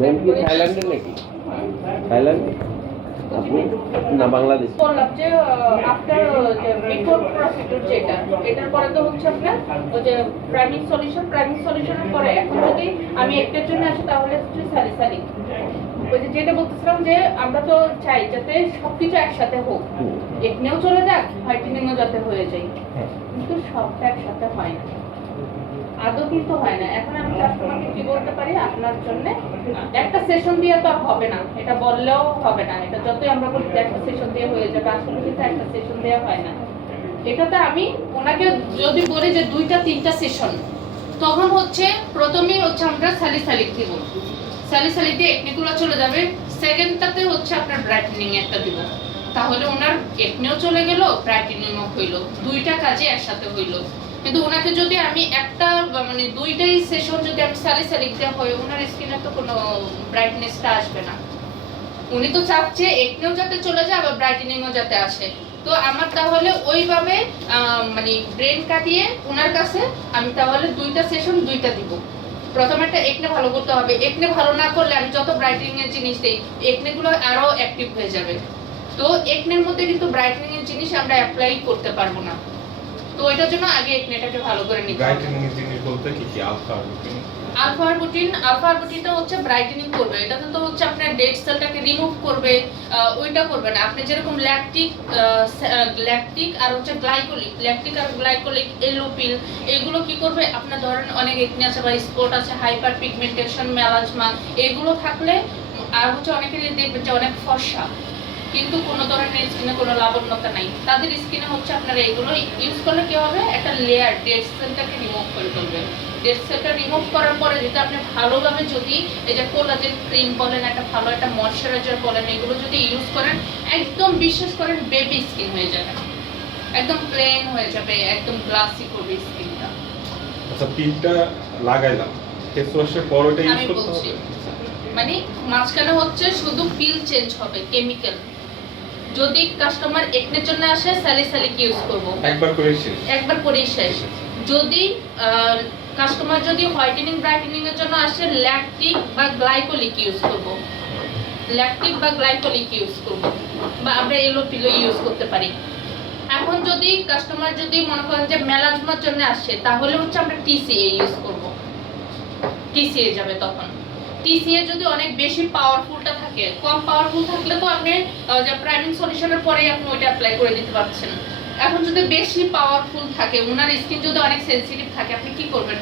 Ma'am কি থাইল্যান্ডের নাকি? থাইল্যান্ড আপনি না বাংলাদেশ? বললাম যে আফটার যে বিফোর প্রসিডিউর যেটা এটার পরে তো হচ্ছে আপনার ওই যে প্রাইমিং সলিউশনের পরে এখন যদি আমি একটার জন্য আসি তাহলে হচ্ছে স্যালিসাইলিক। ওই যে যেটা বলতেছিলাম যে আমরা তো চাই যাতে সবকিছু একসাথে হোক, একনেও চলে যাক হোয়াইটেনিংও যাতে হয়ে যায়, কিন্তু সবটা একসাথে হয় না, আদৌ কিন্তু হয় না। এখন আমি কাস্টমারকে কি বলতে পারি, আপনার জন্য একটা সেশন দিয়ে তো আর হবে না, এটা বললেও হবে না, এটা যতই আমরা বলি যে একটা সেশন দিয়ে হয়ে যাবে, আসলে কিন্তু একটা সেশন দিয়ে হয় না। এটাতে আমি ওনাকে যদি বলি যে 2-3টা সেশন, তখন হচ্ছে প্রথমেই হচ্ছে আমরা স্যালিসাইলিক দিব, স্যালিসাইলিক দিয়ে একনেগুলো চলে যাবে, সেকেন্ডটাতে হচ্ছে আপনার ব্রাইটেনিং একটা দিব, তাহলে ওনার একনেও চলে গেল ব্রাইটেনিংও হইলো, দুইটা কাজে একসাথে হইলো। কিন্তু ওনাকে যদি আমি একটা মানে দুইটাই সেশন যদি আমি স্যালিসাইলিক দেওয়া হয়, ওনার স্কিনে তো কোনো ব্রাইটনেসটা আসবে না। উনি তো চাচ্ছে একনেও যাতে চলে যায় আবার ব্রাইটেনিংও যাতে আসে। তো আমার তাহলে ওইভাবে মানে ব্রেন কাটিয়ে ওনার কাছে আমি তাহলে দুইটা সেশন দুইটা দিব। প্রথমে একটা একনে ভালো করতে হবে, একনে ভালো না করলে আমি যত ব্রাইটেনিং এর জিনিস দেই একনেগুলো আরো অ্যাক্টিভ হয়ে যাবে। তো একনের মধ্যে কিন্তু ব্রাইটেনিং এর জিনিস আমরা অ্যাপ্লাই করতে পারবো না, তো এটার জন্য আগে একনেটাকে ভালো করে নিতে হবে। ব্রাইটেনিং এর জিনিস বলতে কি কি? আলফা রুটিন, আলফা আরবুটিনটা হচ্ছে ব্রাইটেনিং করবে, এটাতে তো হচ্ছে আপনার ডেড সেলটাকে রিমুভ করবে, ওইটা করবে না। আপনি যেরকম ল্যাকটিক আর হচ্ছে গ্লাইকোলিক এলোপিল, এগুলো কি করবে, আপনার ধরেন অনেক একনি আছে বা স্পট আছে, হাইপার পিগমেন্টেশন, মেলাজমা, এগুলো থাকলে আর হচ্ছে অনেকেরই দেখবেন যে অনেক ফর্সা কিন্তু কোনো ধরনের স্কিনে কোনো লাবণ্যতা নাই, তাদের স্কিনে হচ্ছে আপনারা এগুলো ইউজ করলে কি হবে, একটা লেয়ার ডেড সেলটাকে রিমুভ করে ফেলবে। ডেড সেলটা রিমুভ করার পরে যদি আপনি ভালোভাবে যদি এই যে কোলাজেন ক্রিম বলেন, একটা ভালো একটা ময়শ্চারাইজার বলেন, এগুলো যদি ইউজ করেন, একদম বিশ্বাস করেন বেবি স্কিন হয়ে যাবে, একদম প্লেন হয়ে যাবে, একদম গ্লাসি করবে স্কিনটা। আচ্ছা পিলটা লাগাইলাম, ফেস ওয়াশের পর ওটা ইউজ আমি করতে বলছি হবে? মানে মাঝখানে হচ্ছে শুধু পিল চেঞ্জ হবে, কেমিক্যাল। যদি কাস্টমার একনের জন্য আসে স্যালিসাইলিক ইউজ করব, একবার করে শেষ? একবার করেই শেষ। যদি কাস্টমার যদি হোয়াইটেনিং ব্রাইটেনিং এর জন্য আসে ল্যাকটিক বা গ্লাইকোলিক ইউজ করব, বা আমরা এলোপিলো ইউজ করতে পারি। এখন যদি কাস্টমার যদি মনে করেন যে মেলাজমার জন্য আসে, তাহলে হচ্ছে আমরা টিসিএ ইউজ করব, টিসিএ যাবে তখন। টিসিএ যদি অনেক বেশি পাওয়ারফুলটা থাকে, কম পাওয়ারফুল থাকলে তো আপনি যে প্রাইমিং সলিউশনের পরেই আপনি ওইটা অ্যাপ্লাই করে দিতে পারছেন। এখন যদি বেশি পাওয়ারফুল থাকে, ওনার স্কিন যদি অনেক সেনসিটিভ থাকে, আপনি কি করবেন,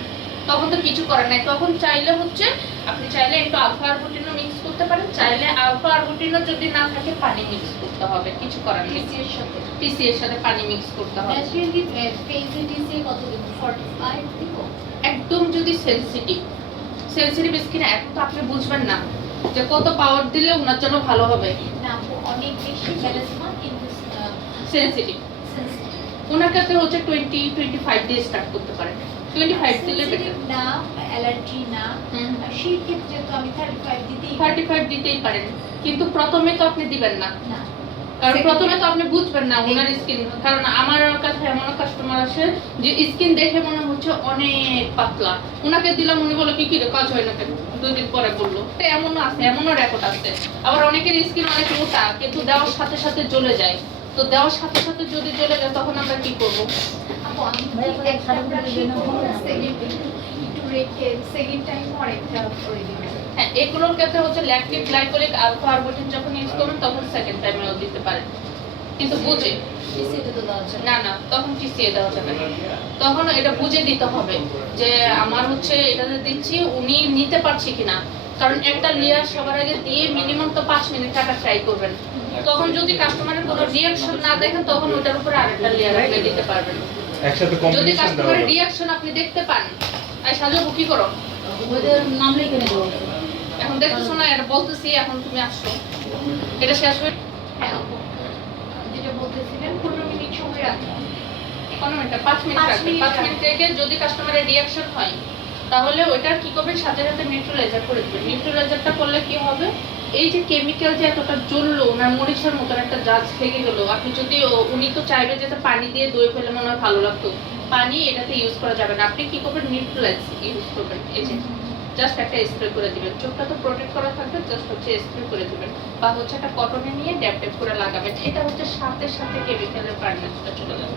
তখন তো কিছু করার নাই। তখন চাইলে হচ্ছে আপনি চাইলে একটু আলফা আরবুটিনও মিক্স করতে পারেন, চাইলে আলফা আরবুটিনও যদি না থাকে পানি মিক্স করতে হবে, কিছু করার নেই, টিসিএর সাথে পানি মিক্স করতে হবে। ন্যাচারালি ফেসে টিসে কত দিব? 45 দিব? একদম যদি সেনসিটিভ স্কিনে, এখন তো আপনি বুঝবেন না যে কত পাওয়ার দিলে ওনার জন্য ভালো হবে। না আপু, অনেক বেশি মেলাজমা কিন্তু সেনসিটিভ সেনসিটিভ ওনার কাছে হচ্ছে 20-25 দিয়ে স্টার্ট করতে পারেন, 25 দিলে বেটার। না, অ্যালার্জি না, সেই ক্ষেত্রে তো আমি 35 দিতেই 35 দিতেই পারেন, কিন্তু প্রথমে তো আপনি দিবেন না, না। কারণ প্রথমে তো আপনি বুঝবেন না ওনার স্কিন। কারণ আমার কাছে এমন কাস্টমার আসে যে স্কিন দেখে মনে হচ্ছে অনেক পাতলা, ওনাকে দিলাম, উনি বলে কি কি রে কাজ হয় না কেন, 2 দিন পরে বললো। এমনও আছে, এমনও রেকর্ড আছে। আবার অনেকের স্কিন অনেক মোটা কিন্তু দেওয়ার সাথে সাথে জ্বলে যায়, তো দেওয়ার সাথে সাথে যদি জ্বলে যায় তখন আমরা কি করব? আপু আমি কি একটা ব্রাশে একটু রেখে সেকেন্ড টাইম আরেকটা করে দিবেন? হ্যাঁ, এগুলোর ক্ষেত্রে হচ্ছে ল্যাকটিক গ্লাইকোলিক আলফা আরবুটিন যখন ইউজ করবেন তখন সেকেন্ড টাইমেও দিতে পারেন, কিন্তু বুঝে। টিসিতে তো দেওয়া যাবে না তখন টিসিএ দেওয়া যাবে না, তখন এটা বুঝে দিতে হবে যে আমার হচ্ছে এটাতে দিচ্ছি উনি নিতে পারছে কিনা। কারণ একটা লেয়ার সবার আগে দিয়ে মিনিমাম তো 5 মিনিট টাকা ট্রাই করবেন, তখন যদি কাস্টমারের কোনো রিঅ্যাকশন না দেখেন তখন ওটার উপরে আরেকটা লেয়ার আপনি দিতে পারবেন। একসাথে যদি কম্বিনেশন দেওয়া কাস্টমারের যাবে? রিঅ্যাকশন আপনি দেখতে পান, আর সাজাবো কি করো, ওদের নাম লিখে নেব। এখন দেখতেছো না, এটা বলতেছি, এখন তুমি আসছো, এটা শেষ হয়ে হ্যাঁ আপু, যেটা বলতেছিলেন 15 মিনিট সময় রাখতে হবে। 15 মিনিট 5 মিনিট 5 রাখবেন, মিনিট 5 মিনিট রেখে যদি কাস্টমারের রিঅ্যাকশন হয় তাহলে ওইটা কি করবেন, সাথে সাথে নিউট্রালাইজার করে দেবেন। নিউট্রালাইজারটা করলে কি হবে, এই যে কেমিক্যাল যে এতটা জ্বললো, ওনার মরিচের মতন একটা জাজ থেকে গেল, আপনি যদি উনি তো চাইবে যেটা পানি দিয়ে দই ফেলে মনে হয় ভালো লাগতো, পানি এটাতে ইউজ করা যাবে না, আপনি কি করবেন, নিউট্রালাইজ ইউজ করবেন। এই যে জাস্ট একটা স্প্রে করে দিবেন। চোখটা তো প্রোটেক্ট করা থাকবে, জাস্ট হচ্ছে স্প্রে করে দিবেন, বা হচ্ছে একটা কটনে নিয়ে ড্যাপ ড্যাপ করে লাগাবেন। এটা হচ্ছে সাথে সাথে কেমিক্যালের পারমেন্টটা চলে যাবে।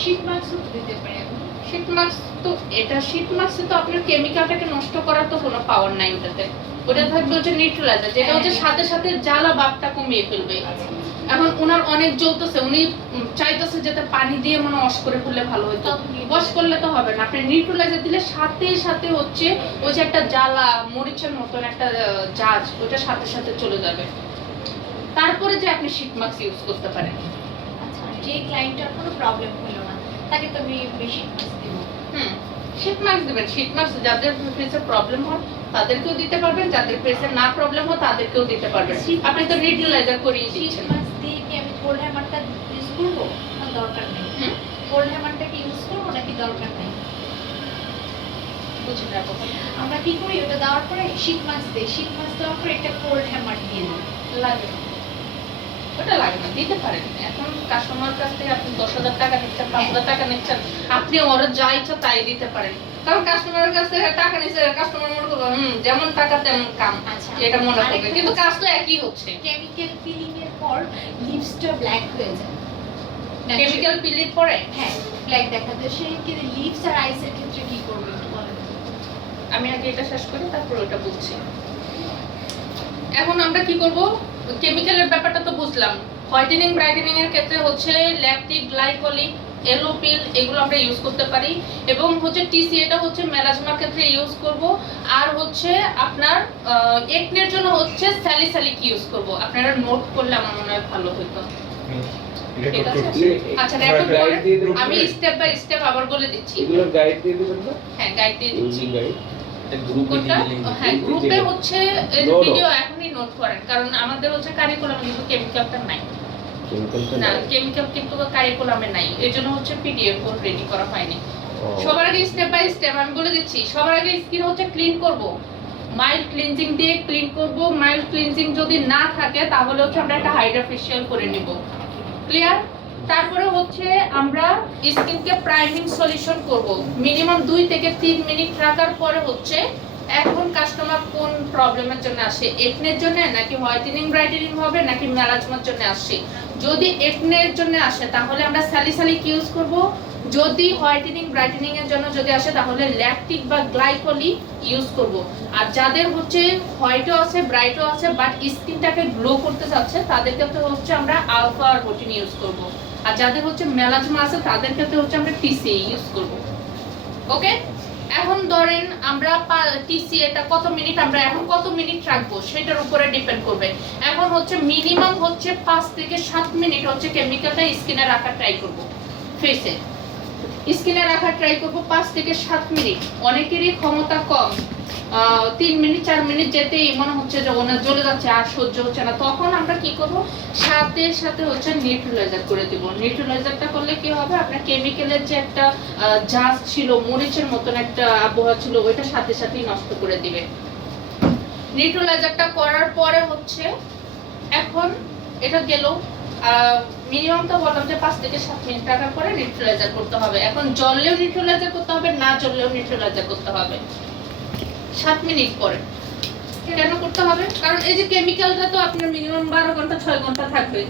শীত মাস্কও দিতে পারি আমি। শীত মাস্ক তো, এটা শীত মাস্কে তো আপনার কেমিক্যালটাকে নষ্ট করার তো কোনো পাওয়ার নাই ওটাতে। ওটা থাকবে হচ্ছে নিউট্রালাইজার, যেটা হচ্ছে সাথে সাথে জ্বালা ভাবটা কমিয়ে ফেলবে। এখন ওনার অনেক জ্বলতেছে, উনি চাইতেছে যাতে পানি দিয়ে মানে ওয়াশ করে ফেললে ভালো হতো। ওয়াশ করলে তো হবে না, আপনি নিউট্রালাইজার দিলে সাথে সাথে হচ্ছে ওই যে একটা জ্বালা মরিচের মতন একটা জাজ, ওটা সাথে সাথে চলে যাবে। তারপরে যে আপনি শীত মাস্ক ইউজ করতে পারেন। আচ্ছা, যে ক্লায়েন্টের কোনো প্রবলেম হলো না, তাকে তো আমি বেশি মাস্ক দিব। শীত মাস্ক দেবেন। শীত মাস্ক যাদের ফেসে প্রবলেম হয় তাদেরকেও দিতে পারবেন, যাদের ফেসে না প্রবলেম হয় তাদেরকেও দিতে পারবেন। আপনি তো নিউট্রালাইজার করিয়ে শীত দিচ্ছেন। মাস্ক দিয়ে কি আমি কোল্ড হ্যামারটা ইউজ করবো না দরকার নেই? কোল্ড হ্যামারটা কি ইউজ করবো নাকি দরকার নেই? বুঝি না বাবা। আমরা কি করি, ওটা দেওয়ার পরে শীত মাস্ক দিই, শীত মাস্ক দেওয়ার পরে একটা কোল্ড হ্যামার দিয়ে দিই। লাগে না, ওটা লাগে না, দিতে পারেন। এখন কাস্টমার কাছ থেকে আপনি 10,000 টাকা নিচ্ছেন, 5,000 টাকা নিচ্ছেন, আপনি ওরা যা ইচ্ছা তাই দিতে পারেন। কারণ কাস্টমারের কাছ থেকে টাকা নিচ্ছে, কাস্টমার মনে করবে যেমন টাকা তেমন কাম, আচ্ছা, এটা মনে করবে, কিন্তু কাজ তো একই হচ্ছে। কেমিক্যাল পিলিং এর পর লিপসটা ব্ল্যাক হয়ে যায়। কেমিক্যাল পিলির পরে হ্যাঁ, ব্ল্যাক দেখা যায়। সেই কি লিপস আর আইসের ক্ষেত্রে কি করবে একটু বলেন? আমি আগে এটা শেষ করি, তারপর ওটা বলছি। এখন আমরা কি করব, কেমিক্যালের ব্যাপারটা তো বুঝলাম। হোয়াইটেনিং ব্রাইটেনিং এর ক্ষেত্রে হচ্ছে ল্যাকটিক, গ্লাইকোলিক, এলোপিল, এগুলো আমরা ইউজ করতে পারি। এবং হচ্ছে টিসি, এটা হচ্ছে মেলাজমার ক্ষেত্রে ইউজ করব। আর হচ্ছে আপনার একনের জন্য হচ্ছে স্যালিসাইলিক ইউজ করব। আপনারা নোট করলে আমার মনে হয় ভালো হতো। ঠিক আছে? আচ্ছা, রেকর্ড করেন, আমি স্টেপ বাই স্টেপ আবার বলে দিচ্ছি। এগুলোর গাইড দিয়ে দিবেন না? হ্যাঁ, গাইড দিয়ে দিচ্ছি। গাইড কোনটা? হ্যাঁ, গ্রুপে হচ্ছে এই No, no. ভিডিও এখনই নোট করেন, কারণ আমাদের হচ্ছে কারিকুলামে কিন্তু কেমিক্যালটা নাই। কেমিক্যালটা না, না। কেমিক্যাল কিন্তু কারিকুলামে নাই, এজন্য হচ্ছে পিডিএফ কোড রেডি করা হয়নি। ও। সবার আগে স্টেপ বাই স্টেপ আমি বলে দিচ্ছি। সবার আগে স্কিন হচ্ছে ক্লিন করব, মাইল্ড ক্লিনজিং দিয়ে ক্লিন করব। মাইল্ড ক্লিনজিং যদি না থাকে তাহলে হচ্ছে আমরা একটা হাইড্রা ফেশিয়াল করে নিব। ক্লিয়ার? তারপরে হচ্ছে আমরা স্কিনকে প্রাইমিং সলিউশন করব মিনিমাম 2 থেকে 3 মিনিট রাখার পরে হচ্ছে এখন কাস্টমার কোন প্রবলেমের জন্য আসে, একনের জন্য নাকি হোয়াইটেনিং ব্রাইটেনিং হবে নাকি মেলাজমার জন্য আসে। যদি একনের জন্য আসে তাহলে আমরা স্যালিসাইলিক ইউজ করব। যদি হোয়াইটেনিং ব্রাইটেনিং এর জন্য যদি আসে তাহলে ল্যাকটিক বা গ্লাইকোলিক ইউজ করব। আর যাদের হচ্ছে হোয়াইটও আছে ব্রাইটও আছে বাট স্কিনটাকে গ্লো করতে চাচ্ছে তাদের ক্ষেত্রে হচ্ছে আমরা আলফা আর রুটিন ইউজ করব। আর যাদের হচ্ছে মেলাজমা আছে তাদের ক্ষেত্রে হচ্ছে আমরা টিসি ইউজ করব। ওকে, এখন ধরেন আমরা টিসি এটা কত মিনিট, আমরা এখন কত মিনিট রাখবো সেটার উপরে ডিপেন্ড করবে। এখন হচ্ছে মিনিমাম হচ্ছে 5 থেকে 7 মিনিট হচ্ছে কেমিক্যালটা স্কিনে রাখা ট্রাই করব। ফেসে স্কিনে রাখা ট্রাই করব 5 থেকে 7 মিনিট। অনেকেরই ক্ষমতা কম, 3 মিনিট 4 মিনিট যেতেই মনে হচ্ছে যে ওনার জ্বলে যাচ্ছে, আর সহ্য হচ্ছে না। তখন আমরা কি করব, সাথে সাথে হচ্ছে নিউট্রালাইজার করে দিব। নিউট্রালাইজারটা করলে কি হবে, আপনার কেমিক্যালের যে একটা জাজ ছিল, মরিচের মতন একটা আবহাওয়া ছিল, ওইটা সাথে সাথেই নষ্ট করে দিবে। নিউট্রালাইজারটা করার পরে হচ্ছে এখন এটা গেল মিনিমাম তো বললাম যে 5 থেকে 7 মিনিট রাখার পরে নিউট্রালাইজার করতে হবে। এখন জ্বললেও নিউট্রালাইজার করতে হবে, না জ্বললেও নিউট্রালাইজার করতে হবে 7 মিনিট পরে। কেন করতে হবে, কারণ এই যে কেমিক্যালটা তো আপনার মিনিমাম 12 ঘন্টা 6 ঘন্টা থাকবে।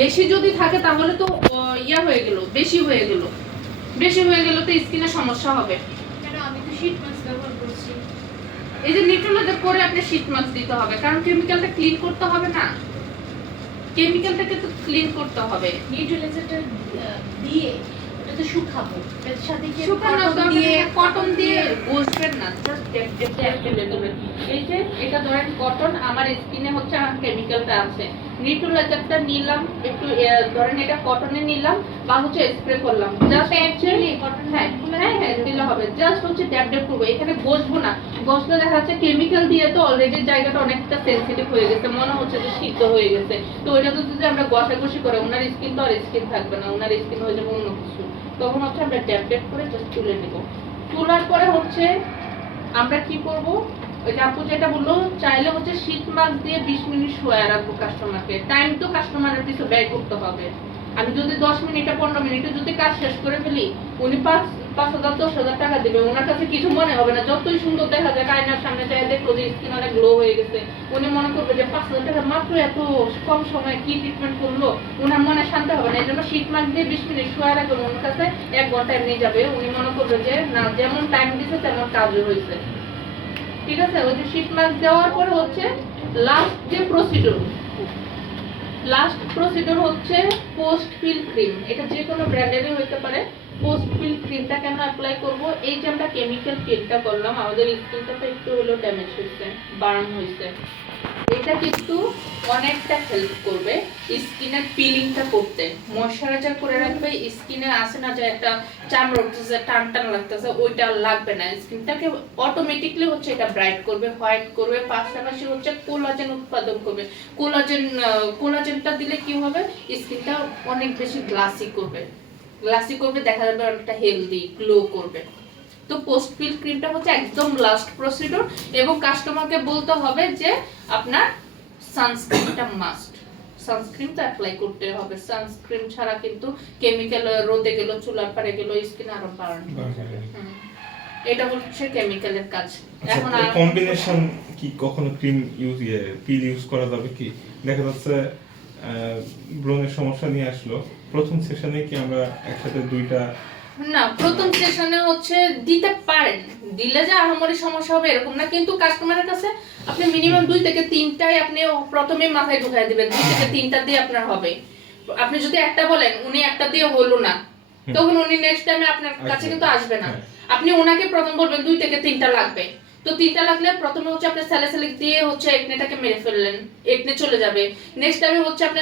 বেশি যদি থাকে তাহলে তো ইয়া হয়ে গেল, বেশি হয়ে গেল তো স্কিনে সমস্যা হবে। কেন, আমি তো শীত মাস্ক ব্যবহার করছি। এই যে নিউট্রালাইজার করে আপনি শীত মাস্ক দিতে হবে, কারণ কেমিক্যালটা ক্লিন করতে হবে না, কেমিক্যালটাকে তো ক্লিন করতে হবে। নিউট্রালাইজারটা দিয়ে ওটা তো শুকাবো, এর সাথে কি শুকানো কটন দিয়ে কটন দিয়ে ঘষবেন না, জাস্ট ট্যাপ দেবেন। এই যে এটা ধরেন কটন, আমার স্কিনে হচ্ছে আমার কেমিক্যালটা আছে, নিউট্রালাইজারটা নিলাম একটু, ধরেন এটা কটনে নিলাম বা হচ্ছে স্প্রে করলাম, জাস্ট অ্যাকচুয়ালি কটন, হ্যাঁ দিলে হবে। জাস্ট হচ্ছে ট্যাপ করবো, এখানে ঘষবো না। ঘষলে দেখা যাচ্ছে কেমিক্যাল দিয়ে তো অলরেডি জায়গাটা অনেকটা সেনসিটিভ হয়ে গেছে, মনে হচ্ছে যে সিদ্ধ হয়ে গেছে। তো ওইটা তো যদি আমরা ঘষাঘষি করে ওনার স্কিন তো আর স্কিন থাকবে না, ওনার স্কিন হয়ে যাবে অন্য কিছু। তখন হচ্ছে আমরা ট্যাপ করে জাস্ট তুলে নেব। তোলার পরে হচ্ছে আমরা কি করব, ওই যে আপু যেটা বললো, চাইলে হচ্ছে শীত মাস্ক দিয়ে 20 মিনিট শোয়া রাখবো কাস্টমারকে। টাইম তো কাস্টমারের পিছু ব্যয় করতে হবে, আমি যদি 10 মিনিটে 15 মিনিটে যদি কাজ শেষ করে ফেলি, উনি 5,000 10,000 টাকা দিবে, ওনার কাছে কিছু মনে হবে না। যতই সুন্দর দেখা যায়, আয়নার সামনে যায় দেখলো যে স্কিন অনেক গ্লো হয়ে গেছে, উনি মনে করবে যে 5,000 টাকা মাত্র এত কম সময়ে কি ট্রিটমেন্ট করলো, ওনার মনে শান্তি হবে না। এই জন্য শীত মাস্ক দিয়ে 20 মিনিট শোয়া রাখবেন ওনার কাছে, 1 ঘন্টা এমনি যাবে, উনি মনে করবে যে না, যেমন টাইম দিছে তেমন কাজও হয়েছে। ঠিক আছে? ওই যে শীত মাস্ক দেওয়ার পরে হচ্ছে লাস্ট যে প্রসিডিউর হচ্ছে পোস্ট পিল ক্রিম। এটা যে কোনো ব্র্যান্ডেরই হতে পারে। পোস্ট পিল ক্রিমটা কেন অ্যাপ্লাই করব? এই যে আমরা কেমিক্যাল পিলটা করলাম, আমাদের স্কিনটা তো একটু হলো ড্যামেজ হয়েছে, বার্ন হয়েছে, এটা কিন্তু অনেকটা হেল্প করবে স্কিনের পিলিংটা করতে, ময়শ্চারাইজার করে রাখবে। স্কিনে আসে না যে একটা চামড়া উঠতেছে, টান টান লাগতেছে, ওইটা লাগবে না। স্কিনটাকে অটোমেটিকলি হচ্ছে এটা ব্রাইট করবে, হোয়াইট করবে, পাশাপাশি হচ্ছে কোলাজেন উৎপাদন করবে। কোলাজেনটা দিলে কি হবে? স্কিনটা অনেক বেশি গ্লাসি করবে, দেখা যাবে অনেকটা হেলদি, গ্লো করবে। তো পোস্ট পিল ক্রিমটা হচ্ছে একদম লাস্ট প্রসিডিউর, এবং কাস্টমারকে বলতে হবে যে আপনার সানস্ক্রিনটা মাস্ট, সানস্ক্রিন তো অ্যাপ্লাই করতে হবে। সানস্ক্রিন ছাড়া কিন্তু কেমিক্যাল রোদে গেল, চুলার পারে গেল, স্কিন আরো বার্ন হবে। এটা হচ্ছে কেমিক্যালের কাজ। এখন কম্বিনেশন কি কখনো ক্রিম পিল ইউজ করা যাবে কি? দেখা যাচ্ছে ব্রণের সমস্যা নিয়ে আসলো, প্রথম সেশনে কি আমরা একসাথে দুইটা না, প্রথম সেশনে হচ্ছে দিতে পারেন, দিলে যে আহামরি সমস্যা হবে এরকম না, কিন্তু কাস্টমারের কাছে আপনি মিনিমাম 2 থেকে 3টাই আপনি প্রথমে মাথায় ঢুকাই দিবেন, 2 থেকে 3টা দিয়ে আপনার হবে। আপনি যদি একটা বলেন, উনি একটা দিয়ে হলো না, তখন উনি নেক্সট টাইমে আপনার কাছে কিন্তু আসবে না। আপনি ওনাকে প্রথম বলবেন 2 থেকে 3টা লাগবে, তো 3টা লাগলে প্রথমে হচ্ছে আপনি স্যালিসিলিক দিয়ে হচ্ছে একনেটাকে মেরে ফেললেন, একনে চলে যাবে। নেক্সট টাইমে হচ্ছে আপনি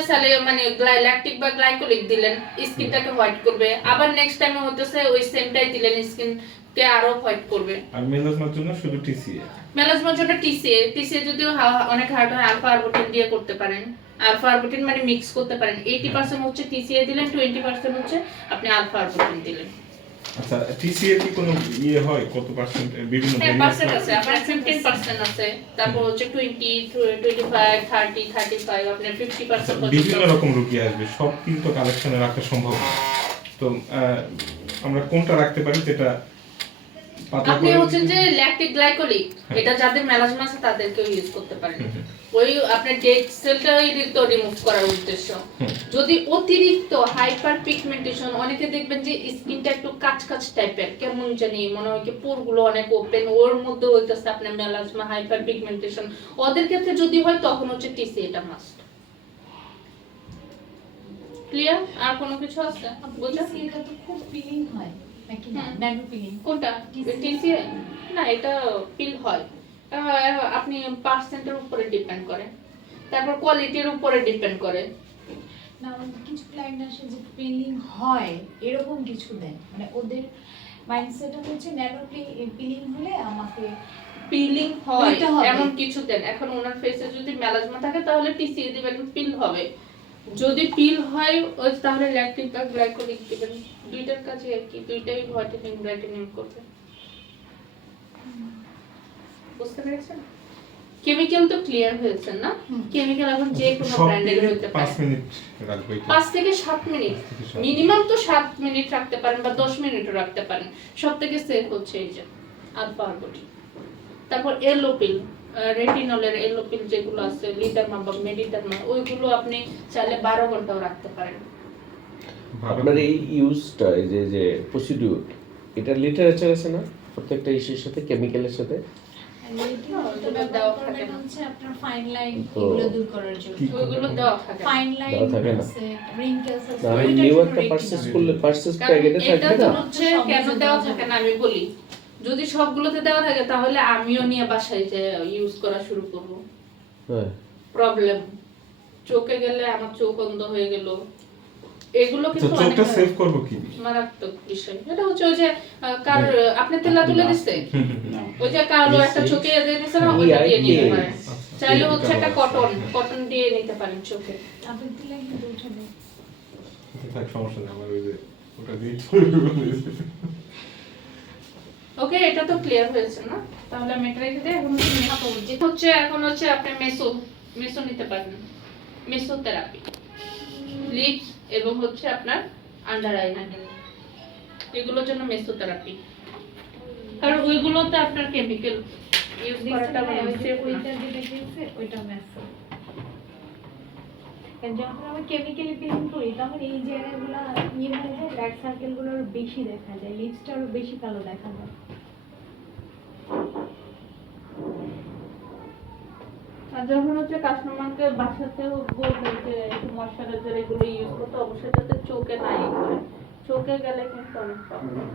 মানে ল্যাকটিক বা গ্লাইকোলিক দিলেন, স্কিনটাকে হোয়াইট করবে। আবার নেক্সট টাইমে হতেছে ওই সেমটাই দিলেন, স্কিনকে আরো হোয়াইট করবে। আর মেলাজমার জন্য শুধু টিসিএ। মেলাজমার জন্য টিসিএ যদিও অনেক হার্ড হয়, আলফা আরবুটিন দিয়ে করতে পারেন। আলফা আরবুটিন মানে মিক্স করতে পারেন, 80% হচ্ছে টিসিএ দিলেন, 20% হচ্ছে আপনি আলফা আরবুটিন দিলেন। আচ্ছা, টিসিএ কি কোনো ইয়ে হয়? কত পার্সেন্ট? বিভিন্ন পার্সেন্ট আছে, আপনার 15% আছে, তারপর হচ্ছে 20, 25, 30, 35, আপনার 50% বিভিন্ন রকম রোগী আসবে, সব কিন্তু কালেকশনে রাখা সম্ভব না। তো আমরা কোনটা রাখতে পারি যেটা আপনি হচ্ছে যে ল্যাকটিক গ্লাইকোলিক, এটা যাদের মেলাজমা আছে তাদেরকেও ইউজ করতে পারেন। ওই আপনার ডেড সেলটাই তো রিমুভ করার উদ্দেশ্য। যদি অতিরিক্ত হাইপার পিগমেন্টেশন, অনেকে দেখবেন যে স্কিনটা একটু কাচকাচ টাইপের, কেমন জানি মনে হয় কি পোরগুলো অনেক ওপেন, ওর মধ্যে হইতেছে আপনার মেলাজমা, হাইপার পিগমেন্টেশন, ওদের ক্ষেত্রে যদি হয় তখন হচ্ছে টিসি এটা মাস্ট। ক্লিয়ার? আর কোনো কিছু আছে বুঝছেন? এটা তো খুব পিলিং হয় নাকি না? ন্যানো পিলিং কোনটা? টিসি না, এটা পিল হয়। আপনি পার্সেন্টের উপরে ডিপেন্ড করে, তারপর কোয়ালিটির উপরে ডিপেন্ড করে। না, কিছু ক্লায়েন্ট আসে যে পিলিং হয় এরকম কিছু দেন, মানে ওদের মাইন্ডসেট হচ্ছে ন্যানো পিলিং হলে আমাকে পিলিং হয় হইতে হবে। এমন কিছু দেন। এখন ওনার ফেসে যদি মেলাজমা থাকে তাহলে টিসি দিবেন, পিল হবে। যদি পিল হয় ওই তাহলে ল্যাকটিক বা গ্লাইকোলিক দিবেন। দুইটার কাছে একই, দুইটাই হোয়াইটেনিং ব্রাইটেনিং করবে। বুঝতে পেরেছেন? কেমিক্যাল তো ক্লিয়ার হয়েছে না? কেমিক্যাল এখন যে কোনো ব্র্যান্ডের হতে পারে। 5 মিনিট রাখবো। 5 থেকে 7 মিনিট, মিনিমাম তো 7 মিনিট রাখতে পারেন বা 10 মিনিটও রাখতে পারেন। সবথেকে সেফ হচ্ছে এই যে আলফা আরবুটিন। তারপর এলোপিল, রেটিনলের এলোপিল যেগুলো আছে, লিডারমা বা মেডিডারমা, ওইগুলো আপনি চাইলে 12 ঘন্টাও রাখতে পারেন। আপনার এই ইউজটা, এই যে প্রসিডিউর, এটা লিটারেচার আছে না প্রত্যেকটা ইস্যুর সাথে, কেমিক্যালের সাথে? আপনার ফাইন লাইন এগুলো দূর করার জন্য ওইগুলো দেওয়া থাকে। ফাইন লাইন থাকে না। আছে, wrinkles আছে, আমি ওইটার নিউ জন্য একটা পারচেজ retinol। করলে পারচেজ কারণ প্যাকেটে এটা থাকবে তো না? হচ্ছে কেন দেওয়া থাকে না আমি বলি। যদি সবগুলোতে দেওয়া থাকে তাহলে আমিও নিয়ে বাসায় যে ইউজ করা শুরু করব। হ্যাঁ, প্রবলেম, চোখে গেলে আমার চোখ অন্ধ হয়ে গেল, এগুলো তো কিন্তু চোখটা অনেক সেভ করব কি? মারাত্মক বিষয়। এটা হচ্ছে ওই যে কার আপনি তেলা তুলে দিচ্ছে, ওই যে কালো একটা চোখে দিয়ে দিচ্ছে না, ওইটা দিয়ে নিতে পারেন। চাইলে হচ্ছে একটা কটন দিয়ে নিতে পারেন চোখে। আপনি দিলে কিন্তু উঠাবে। থাক, সমস্যা নেই, আমার ওই যে ওটা দিয়ে ওকে, এটা তো ক্লিয়ার হয়েছে না? তাহলে আমি এটা রেখে দিই। এখন হচ্ছে আপনি মেসো নিতে পারেন, মেসোথেরাপি। লিপস এবং হচ্ছে আপনার আন্ডার আই, এগুলোর জন্য মেসোথেরাপি, কারণ ওইগুলোতে আপনার কেমিক্যাল ইউজ করাটা হ্যাঁ, ওই যে safe না। ওইটা যেটা দিয়েছে ওইটা মেসো। যখন আমরা কেমিক্যালি পিলিং করি তখন এই জায়গাগুলো ইয়ে হয়ে যায়, ব্ল্যাক সার্কেলগুলো আরো বেশি দেখা যায়, লিপসটা আরো বেশি কালো দেখা যায়। আর যখন হচ্ছে কাস্টমারকে বাসাতেও বলবেন যে একটু ময়শ্চারাইজার এগুলো ইউজ করতে, অবশ্যই যাতে চোখে না ই করে, চোখে গেলে কিন্তু অনেক প্রবলেম।